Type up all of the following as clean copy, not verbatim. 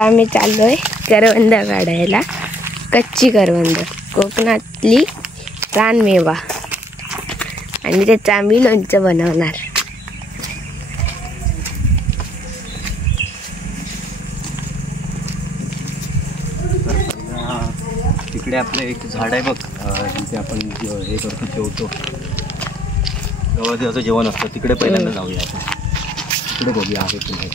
आम्ही चाललोय करवंद काढायला. कच्ची करवंद, कोकणातली रानमेवा, आणि त्याचं आम्ही लोणचं बनवणार. तिकडे आपलं एक झाड आहे बघ, जिथे आपण हे करतो, जेवतो, गव्हाचं जेवण असतं. तिकडे पहिल्यांदा जाऊया आपण. तिकडे बघूया आहे की नाही.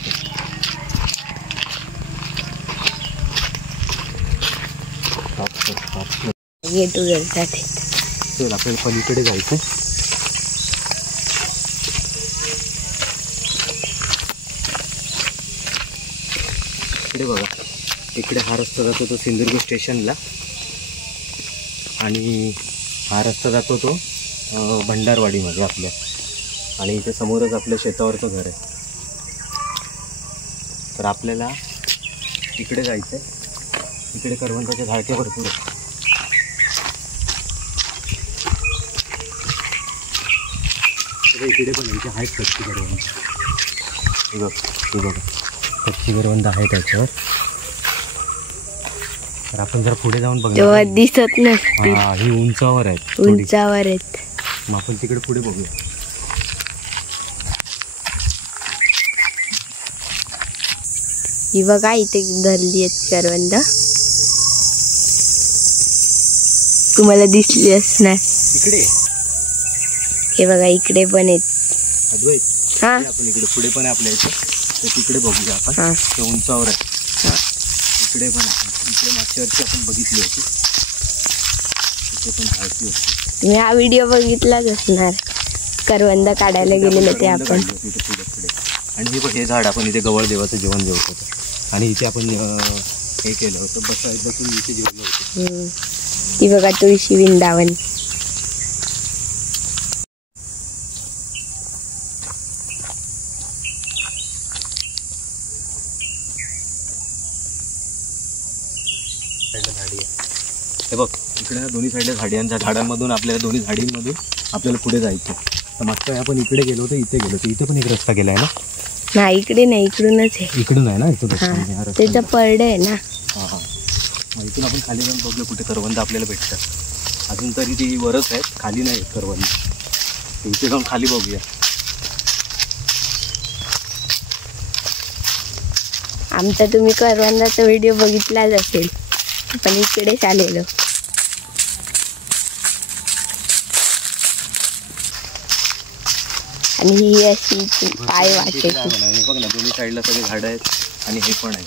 चल आपल्याला पलीकडे जायचं. इकडे बघा, इकडे हा रस्ता जातो तो सिंधुदुर्ग स्टेशनला, आणि हा रस्ता जातो तो भंडारवाडीमध्ये आपल्या, आणि इथे समोरच आपल्या शेतावरचं घर आहे. तर आपल्याला इकडे जायचं आहे. इकडे करवंदाच्या झाडे भरपूर आहेत. इकडे पण यांचे आहेत कच्ची करवंद. हे बघा कच्ची करवंद आहे त्याच्यावर. तर आपण जर पुढे जाऊन बघणार, दिसत नाही. ही उंचावर आहेत, उंचावर आहेत. मग आपण तिकडे पुढे बघूया. ही बघा इथे धरली आहेत करवंद. तुम्हाला दिसली असणार. इकडे हे बघा इकडे पण आहेत. अद्वैत, आपण इकडे पुढे पण आपल्या इथे, तर तिकडे बघूया आपण. ते उंचावर आहे. इकडे पण आहे. इकडे मागच्या वर्षी आपण बघितली होती, इथे पण झाडती होती. तुम्ही हा व्हिडिओ बघितलाच असणार, करवंद काढायला गेलेलो ते आपण. पुढे आणि हे झाड आपण इथे गवळ देवाचं जेवण जेवत होतं, आणि इथे आपण हे केलं होतं, बसून इथे जेवलं होतं. ती बघा तुळशी वृंदावन. हे बघ, इकडे ना दोन्ही साईडला झाडांच्या झाडांमधून आपल्याला दोन्ही झाडींमधून आपल्याला पुढे जायचं. तर मागच्या आपण इकडे गेलो होतो, इथे गेलो होतो. इथे पण एक रस्ता गेलाय ना? नाही, इकडे नाही, इकडूनच आहे. इकडून आहे ना? इथं त्याचं परडे आहे ना. मग इथून आपण खाली जाऊन बघलो कुठे करवंद आपल्याला भेटतात. अजून तरी ती वरच आहेत, खाली नाही करवंद. इथे जाऊन खाली बघूया. आमचा तुम्ही करवंदाचा व्हिडिओ बघितलाच असेल, पण इकडेच आलेलो. आणि ही अशी पाय वाटेची. बघ ना, दोन्ही साईडला सगळे झाडं आहेत, आणि हे पण आहे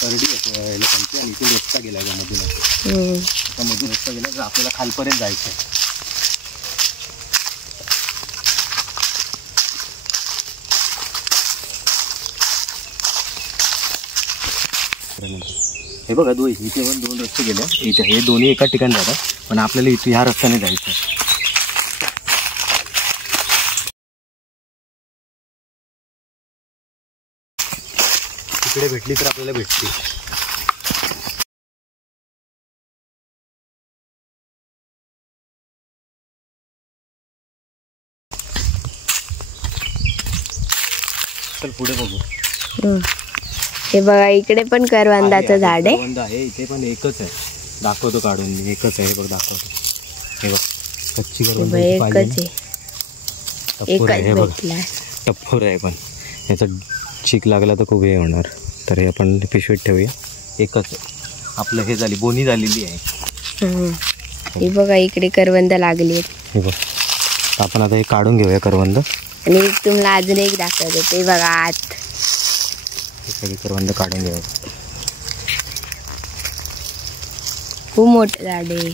करडी लोकांची. आणि इथे रस्ता गेलाय का मधून, आता मधून रस्ता गेला तर आपल्याला खालपर्यंत जायचं आहे. हे बघा, इथे पण दोन रस्ते गेले. इथे हे दोन्ही एका ठिकाणी जातात, पण आपल्याला इथे ह्या रस्त्याने जायचं. इकडे भेटली तर आपल्याला भेटते. चल पुढे बघू. हे बघा इकडे पण करवंदाचं झाड आहे. करवंद आहे इथे पण, एकच आहे. दाखवतो काढून मी, एकच आहे. हे बघ दाखवतो. हे बघ कच्ची करवंद एकच आहे. हे बघ टप्पूर आहे, पण याचा चीक लागला तर खूप हे होणार. तर हे आपण पिशवीत ठेवूया. एकच आहे आपलं. हे झाली, बोनी झालेली आहे. हे बघा इकडे करवंद लागली आहेत. हे बघ, आपण आता हे काढून घेऊया करवंद. आणि तुम्हाला अजून एक दाखवतो, ते बघा आत सगळे करवंद काढून घेऊया. खूप मोठं झाड आहे.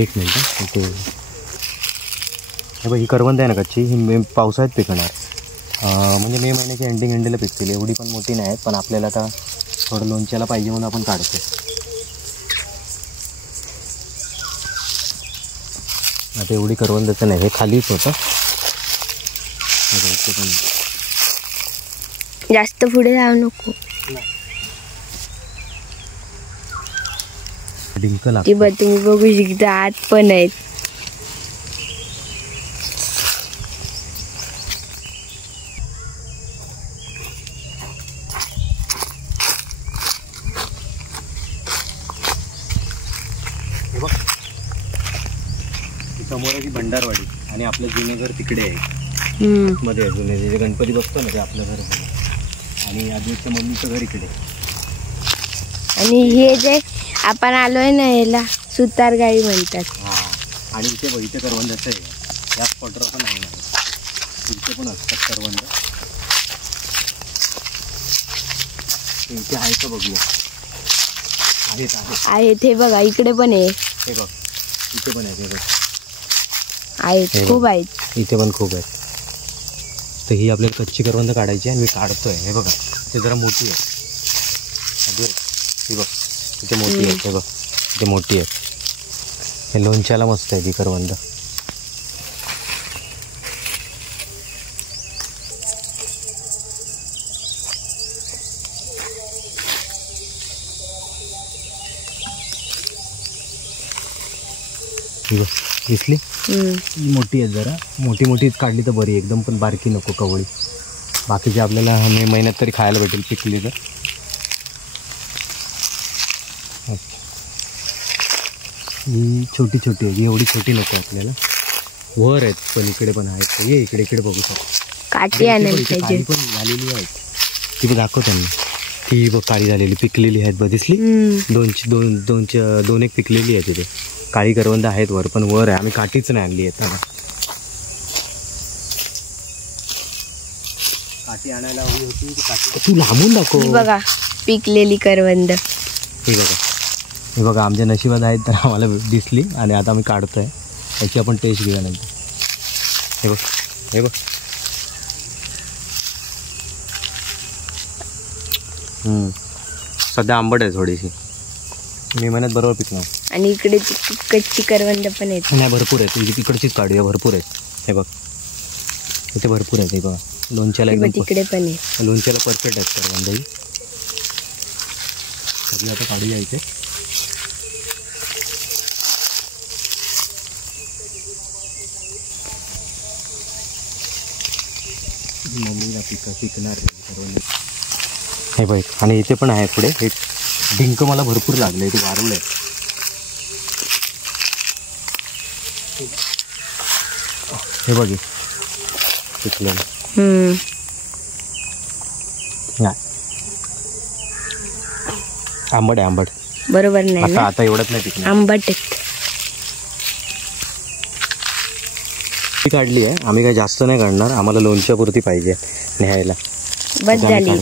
एक मिनिट. हे बघ, ही करवंद आहे ना कच्ची, ही पावसाळ्यात पिकणार. म्हणजे मे महिन्याच्या एंडिंगला पिकतील. एवढी पण मोठी नाही आहेत, पण आपल्याला आता थोडं लोणच्याला पाहिजे म्हणून आपण काढतो. आता एवढी करवंदाचं नाही, हे खालीच होतं. जास्त पुढे जाऊ नको. डिंक लागते. तुम्ही बघू शकता आत पण आहेत. समोर आहे ती भंडारवाडी आणि आपलं जुनं घर तिकडे आहे मध्ये जुने जे गणपती बसतो ना ते आपलं घर आहे आणि आजूच्या मम्मीचं घर इकडे. आणि हे जे आपण आलोय ना ह्याला सुतारगाळी म्हणतात. हां आणि इथे इथे करवंदाचं आहे. या स्पॉटवर पण आहे ना इथे पण असतात करवंद. इथे आहे का बघूया. आहेत हे बघा इकडे पण आहे. हे बघ इथे पण आहे. हे बघ आहेत खूप आहेत. इथे पण खूप आहेत. तर ही आपल्याला कच्ची करवंद काढायची आणि मी काढतोय. हे बघा ते जरा मोठी आहे. ही बघ इथे मोठी आहे. हे बघ इथे मोठी आहे. हे लोणच्याला मस्त आहे ती करवंद. दिसली मोठी आहे जरा मोठीच काढली तर बरी एकदम पण बारकी नको कवळी. बाकीचे आपल्याला मे महिन्यात तरी खायला भेटेल पिकली तर. ही छोटी छोटी आहे एवढी छोटी नको आपल्याला. वर आहेत पण इकडे पण आहेत. ये इकडे इकडे बघू शकतो. काठी आणायला पाहिजे. पण झालेली आहेत ती बघ दाखव त्यांना. ती बघ काळी झालेली पिकलेली आहेत बघ दिसली. दोन एक पिकलेली आहे तिथे. काळी करवंद आहेत वर पण वर आहे. आम्ही काठीच नाही आणली आहे. काठी आणायला हवी होती. तू लांबून दाखव. बघा पिकलेली करवंद. हे बघा आमच्या नशिबात आहेत तर आम्हाला दिसली आणि आता आम्ही काढतोय. याची आपण टेस्ट घेऊया नंतर. हे बघ सध्या आंबट आहे थोडीशी. मी महिन्यात बरोबर पिकणार. आणि इकडे कच्ची करवंद पण आहेत. नाही भरपूर आहेत. तिकडचीच काढूया भरपूर आहेत. हे बघ इथे भरपूर आहेत. हे बघा लोणच्याला एकदम तिकडे पण आहे. लोणच्याला परफेक्ट आहेत करवंद ही. सगळी आता काढूया इथे. मम्मीला पिकणार करवंद. हे बघ आणि इथे पण आहे पुढे. हे डिंक मला भरपूर लागले. ते वारवलं आहे. हे बघ पिकलेलं. आंबट आहे आंबट. बरोबर नाही आता एवढंच नाही पिकणार. आंबट आहेत. ती काढली आहे. आम्ही काही जास्त नाही काढणार. आम्हाला लोणच्यापुरती पाहिजे न्यायला. बस झाली.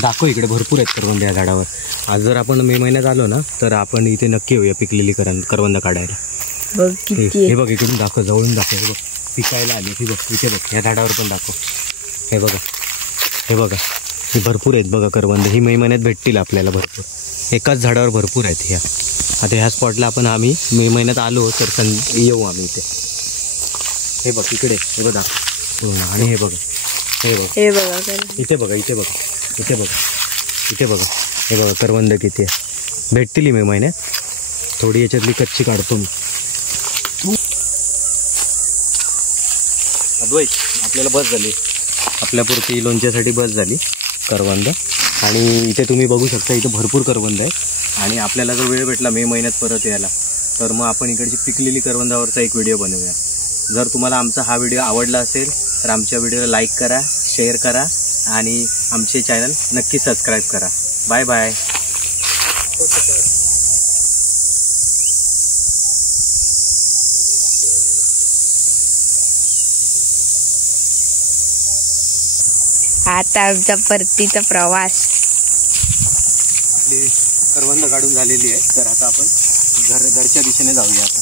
दाखव इकडे भरपूर आहेत करवंद या झाडावर. आज जर आपण मे महिन्यात आलो ना तर आपण इथे नक्की येऊया पिकलेली करवंद काढायला. हे बघ इकडून दाखव जवळून दाखव. हे बघ पिकायला आली. हे बघ इथे बघ ह्या झाडावर पण दाखव. हे बघा हे भरपूर आहेत बघा करवंद. ही मे महिन्यात भेटतील आपल्याला भरपूर. एकाच झाडावर भरपूर आहेत ह्या. आता ह्या स्पॉटला आपण आम्ही मे महिन्यात आलो तर येऊ आम्ही इथे. हे बघ इकडे हे बघ दाखव. आणि हे बघा इथे बघा हे बघा करवंद किती आहे. भेटतील मे महिन्यात. थोडी याच्यातली कच्ची काढतो मी. अद्वैत आपल्याला बस झाली. आपल्यापुरती लोणच्यासाठी बस झाली करवंद. आणि इथे तुम्ही बघू शकता इथे भरपूर करवंद आहे. आणि आपल्याला जर वेळ भेटला मे महिन्यात परत यायला तर मग आपण इकडची पिकलेली करवंदावरचा एक व्हिडिओ बनवूया. जर तुम्हाला आमचा हा व्हिडिओ आवडला असेल तर आमच्या व्हिडिओला लाईक करा, शेअर करा आणि आमचे चॅनल नक्की सबस्क्राईब करा. Bye bye. आता आमचा परतीचा प्रवास. आपली करवंद काढून झालेली आहे तर आता आपण घरच्या दिशेने जाऊया. आता